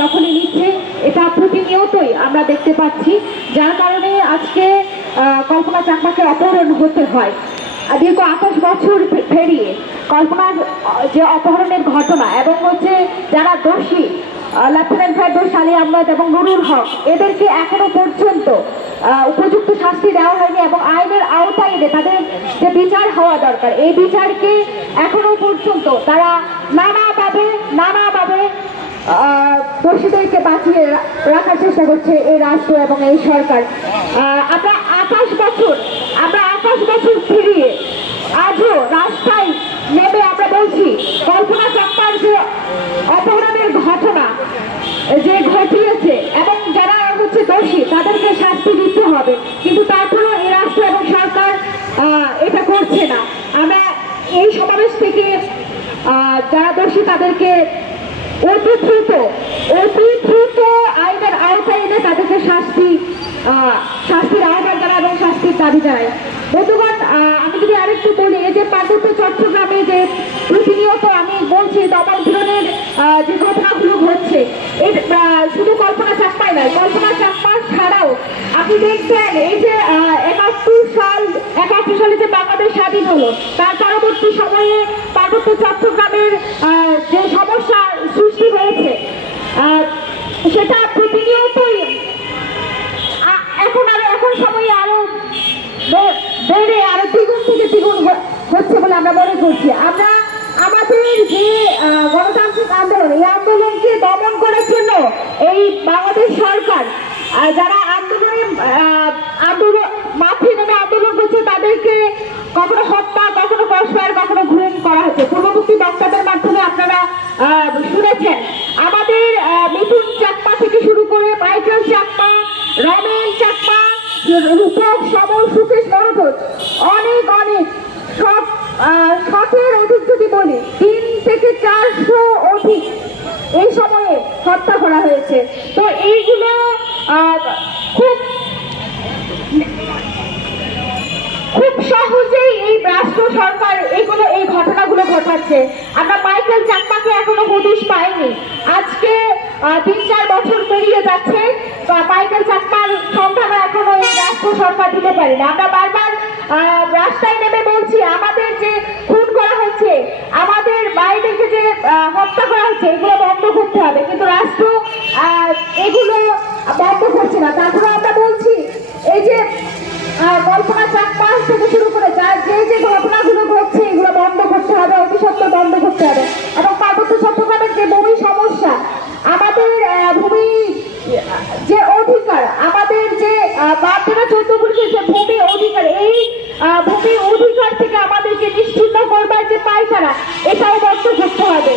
দখলে নিচ্ছে। এটা প্রতিনিয়তই আমরা দেখতে পাচ্ছি, যার কারণে আজকে কল্পনা চাকমাকে অপহরণ হতে হয়। দীর্ঘ আঠাশ বছর পেরিয়ে কল্পনার যে অপহরণের ঘটনা এবং হচ্ছে যারা দোষী লেফটেন্যান্ট ফেরদৌস আলী আহমদ এবং নুরুল হক, এদেরকে এখনও পর্যন্ত উপযুক্ত শাস্তি দেওয়া হয়নি এবং আইনের আওতায় এনে তাদের যে বিচার হওয়া দরকার, এই বিচারকে এখনও পর্যন্ত তারা নানাভাবে নানাভাবে দোষীদেরকে বাঁচিয়ে রাখার চেষ্টা করছে এই রাষ্ট্র এবং এই সরকার। আমরা আকাশ বছর আমরা আকাশ বছর ফিরিয়ে আজও রাস্তায় নেমে আমরা বলছি, কল্পনা চাপ্পার যে অপহরণের ঘটনা, যে ঘটিয়েছে এবং যারা হচ্ছে দোষী, তাদেরকে শাস্তি দিতে হবে। কিন্তু তারপরেও এই রাষ্ট্র এবং সরকার এটা করছে না। আমরা এই সমাবেশ থেকে যারা দোষী, তাদেরকে অতি দ্রুত অতি দ্রুত আইনের আওতায় এনে তাদেরকে শাস্তি শাস্তির আহ্বান জানা এবং শাস্তির দাবি জানায়। বন্ধুগণ আমি যদি আরেকটু বলি, এই যে পার্বত্য চট্টগ্রামে যে প্রতিনিয়ত আমি বলছি, দমন পীড়নের যে ঘটনাগুলো ঘটছে এই শুধু কল্পনা চাপ্পাই নয়, কল্পনা চাপ্পা ছাড়াও আপনি দেখবেন, এই যে একাত্তর সাল, একাত্তর সালে যে বাংলাদেশ স্বাধীন হলো, তার পরবর্তী সময়ে পার্বত্য চট্টগ্রামের যে সমস্যা সৃষ্টি হয়েছে সেটা প্রতিনিয়তই এখন আরও এখন সময়ে আরও বেড়ে, আরও দ্বিগুণ থেকে দ্বিগুণ হচ্ছে বলে আমরা মনে করছি। আমরা আমাদের যে গণতান্ত্রিক আন্দোলন, এই আন্দোলনকে দমন করার জন্য এই বাংলাদেশ সরকার যারা আন্দোলনে আন্দোলন শুনেছেন। আমাদের মিঠুন চাকমা থেকে শুরু করে মাইকেল চাকমা, রমেন চাকমা, রূপক সবল সুকেশ মনোজ অনেক অনেক, সব শতের অধিক যদি বলি, তিন থেকে চারশো অধিক এই সময়ে হত্যা করা হয়েছে। তো এইগুলো খুব খুব সহজেই এই রাষ্ট্র সরকার এগুলো, এই ঘটনাগুলো ঘটাচ্ছে। আমরা মাইকেল চাকমাকে হদিশ পাইনি আজকে তিন চার বছর পেরিয়ে যাচ্ছে। মাইকেল চাকমার সন্ধান এখনও এই রাষ্ট্র সরকার দিতে পারি না আমরা বারবার রাস্তায় নেমে বলছি, আমাদের যে খুন করা হচ্ছে, আমাদের বাইরেকে যে হত্যা করা হচ্ছে, এগুলো বন্ধ করতে হবে। কিন্তু রাষ্ট্র এগুলো বন্ধ করছে না। তারপরে আমরা বলছি, এই যে কল্পনা চাকমাস থেকে শুরু যে অধিকার আমাদের যে আহ, চোদ্দ পুরুষের যে ভূমি অধিকার এই ভূমি অধিকার থেকে আমাদেরকে নিশ্চিত করবার যে পায়তারা এটাও বন্ধ করতে হবে।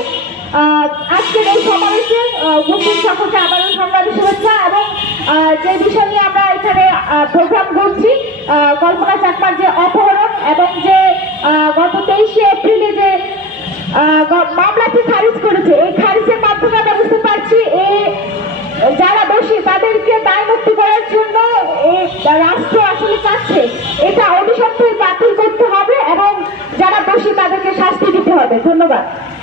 আজকের এই সমাবেশে উপস্থিত সকলকে আবারও সংগ্রামী শুভেচ্ছা এবং যে বিষয় নিয়ে আমরা এখানে প্রোগ্রাম করছি কল্পনা চাকমার যে অপহরণ এবং যে গত তেইশে এপ্রিলে যে মামলাটি খারিজ 对。